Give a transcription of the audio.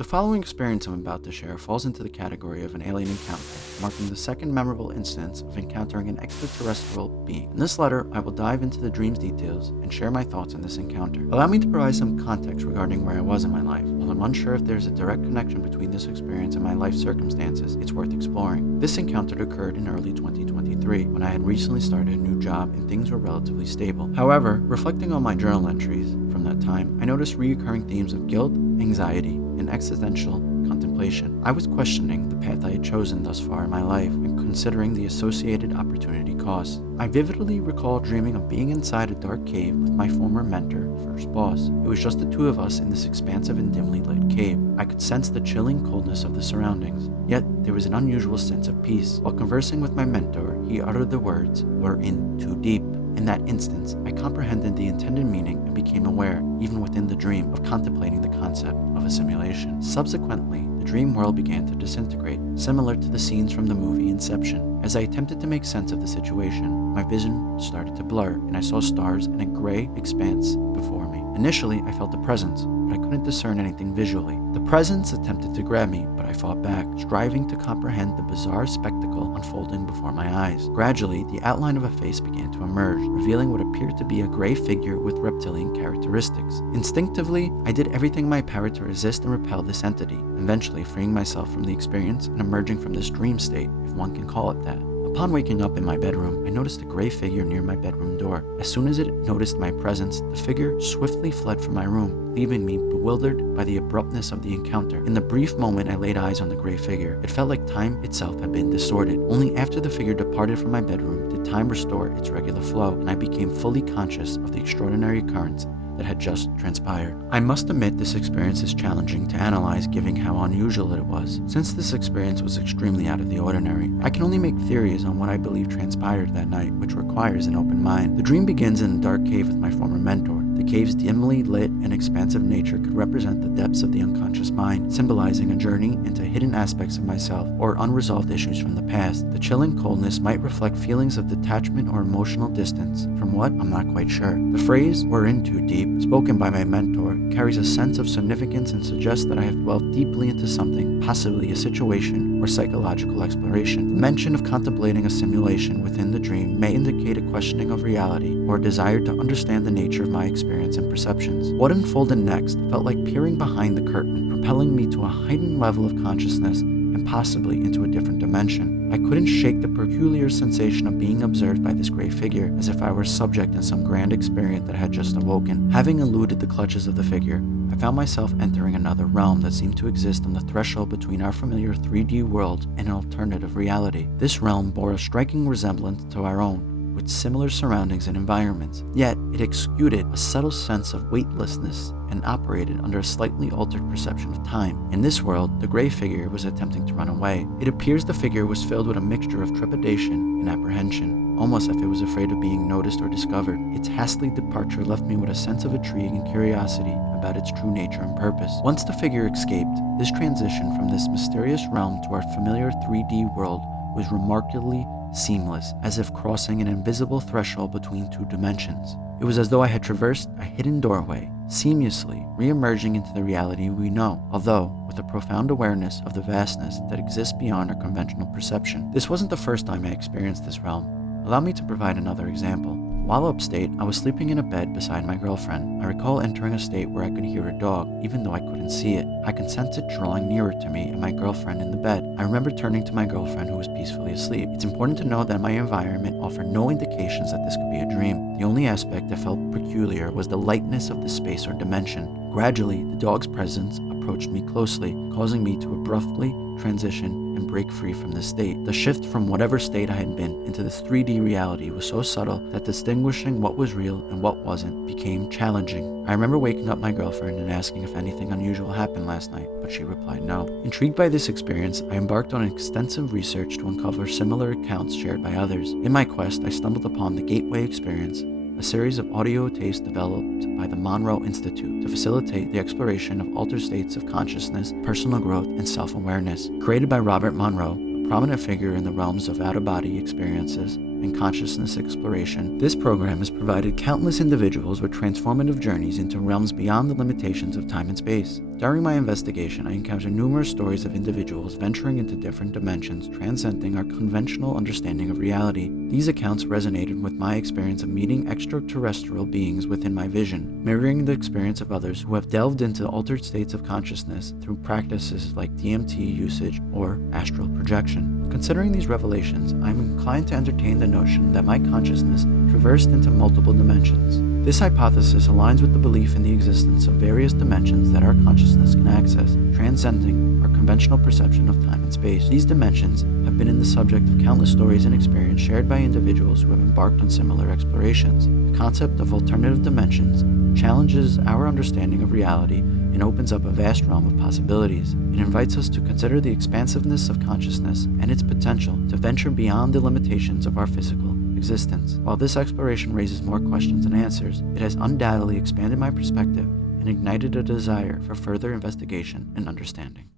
The following experience I'm about to share falls into the category of an alien encounter, marking the second memorable instance of encountering an extraterrestrial being. In this letter, I will dive into the dream's details and share my thoughts on this encounter. Allow me to provide some context regarding where I was in my life. While I'm unsure if there's a direct connection between this experience and my life circumstances, it's worth exploring. This encounter occurred in early 2023, when I had recently started a new job and things were relatively stable. However, reflecting on my journal entries from that time, I noticed recurring themes of guilt, anxiety, and existential contemplation. I was questioning the path I had chosen thus far in my life and considering the associated opportunity costs. I vividly recall dreaming of being inside a dark cave with my former mentor, first boss. It was just the two of us in this expansive and dimly lit cave. I could sense the chilling coldness of the surroundings, yet there was an unusual sense of peace. While conversing with my mentor, he uttered the words, "We're in too deep." In that instance, I comprehended the intended meaning and became aware, even within the dream, of contemplating the concept of a simulation. Subsequently, the dream world began to disintegrate, similar to the scenes from the movie Inception. As I attempted to make sense of the situation, my vision started to blur, and I saw stars in a gray expanse before me. Initially, I felt a presence, but I couldn't discern anything visually. The presence attempted to grab me, but I fought back, striving to comprehend the bizarre spectacle unfolding before my eyes. Gradually, the outline of a face began to emerge, revealing what appeared to be a gray figure with reptilian characteristics. Instinctively, I did everything in my power to resist and repel this entity, eventually freeing myself from the experience and emerging from this dream state, if one can call it that. Upon waking up in my bedroom, I noticed a gray figure near my bedroom door. As soon as it noticed my presence, the figure swiftly fled from my room, leaving me bewildered by the abruptness of the encounter. In the brief moment I laid eyes on the gray figure, it felt like time itself had been distorted. Only after the figure departed from my bedroom did time restore its regular flow, and I became fully conscious of the extraordinary occurrence that had just transpired. I must admit this experience is challenging to analyze given how unusual it was. Since this experience was extremely out of the ordinary, I can only make theories on what I believe transpired that night, which requires an open mind. The dream begins in a dark cave with my former mentor. The cave's dimly lit and expansive nature could represent the depths of the unconscious mind, symbolizing a journey into hidden aspects of myself or unresolved issues from the past. The chilling coldness might reflect feelings of detachment or emotional distance. From what? I'm not quite sure. The phrase, "we're in too deep," spoken by my mentor, carries a sense of significance and suggests that I have dwelled deeply into something, possibly a situation or psychological exploration. The mention of contemplating a simulation within the dream may indicate a questioning of reality or a desire to understand the nature of my experience and perceptions. What unfolded next felt like peering behind the curtain, propelling me to a heightened level of consciousness and possibly into a different dimension. I couldn't shake the peculiar sensation of being observed by this gray figure, as if I were subject in some grand experience that had just awoken. Having eluded the clutches of the figure, I found myself entering another realm that seemed to exist on the threshold between our familiar 3D world and an alternative reality. This realm bore a striking resemblance to our own, with similar surroundings and environments, yet it exuded a subtle sense of weightlessness and operated under a slightly altered perception of time. In this world, the gray figure was attempting to run away. It appears the figure was filled with a mixture of trepidation and apprehension, almost if it was afraid of being noticed or discovered. Its hastily departure left me with a sense of intrigue and curiosity about its true nature and purpose. Once the figure escaped, this transition from this mysterious realm to our familiar 3D world was remarkably seamless, as if crossing an invisible threshold between two dimensions. It was as though I had traversed a hidden doorway, seamlessly re-emerging into the reality we know, although with a profound awareness of the vastness that exists beyond our conventional perception. This wasn't the first time I experienced this realm. Allow me to provide another example. While upstate, I was sleeping in a bed beside my girlfriend. I recall entering a state where I could hear a dog, even though I couldn't see it. I could sense it drawing nearer to me and my girlfriend in the bed. I remember turning to my girlfriend, who was peacefully asleep. It's important to know that my environment offered no indications that this could be a dream. The only aspect that felt peculiar was the lightness of the space or dimension. Gradually, the dog's presence approached me closely, causing me to abruptly transition and break free from this state. The shift from whatever state I had been into this 3D reality was so subtle that distinguishing what was real and what wasn't became challenging. I remember waking up my girlfriend and asking if anything unusual happened last night, but she replied no. Intrigued by this experience, I embarked on extensive research to uncover similar accounts shared by others. In my quest, I stumbled upon the Gateway Experience, a series of audio tapes developed by the Monroe Institute to facilitate the exploration of altered states of consciousness, personal growth, and self-awareness. Created by Robert Monroe, a prominent figure in the realms of out-of-body experiences, and consciousness exploration, this program has provided countless individuals with transformative journeys into realms beyond the limitations of time and space. During my investigation, I encountered numerous stories of individuals venturing into different dimensions, transcending our conventional understanding of reality. These accounts resonated with my experience of meeting extraterrestrial beings within my vision, mirroring the experience of others who have delved into altered states of consciousness through practices like DMT usage or astral projection. Considering these revelations, I am inclined to entertain the notion that my consciousness traversed into multiple dimensions. This hypothesis aligns with the belief in the existence of various dimensions that our consciousness can access, transcending our conventional perception of time and space. These dimensions have been the subject of countless stories and experience shared by individuals who have embarked on similar explorations. The concept of alternative dimensions challenges our understanding of reality and opens up a vast realm of possibilities. It invites us to consider the expansiveness of consciousness and its potential to venture beyond the limitations of our physical existence. While this exploration raises more questions than answers, it has undoubtedly expanded my perspective and ignited a desire for further investigation and understanding.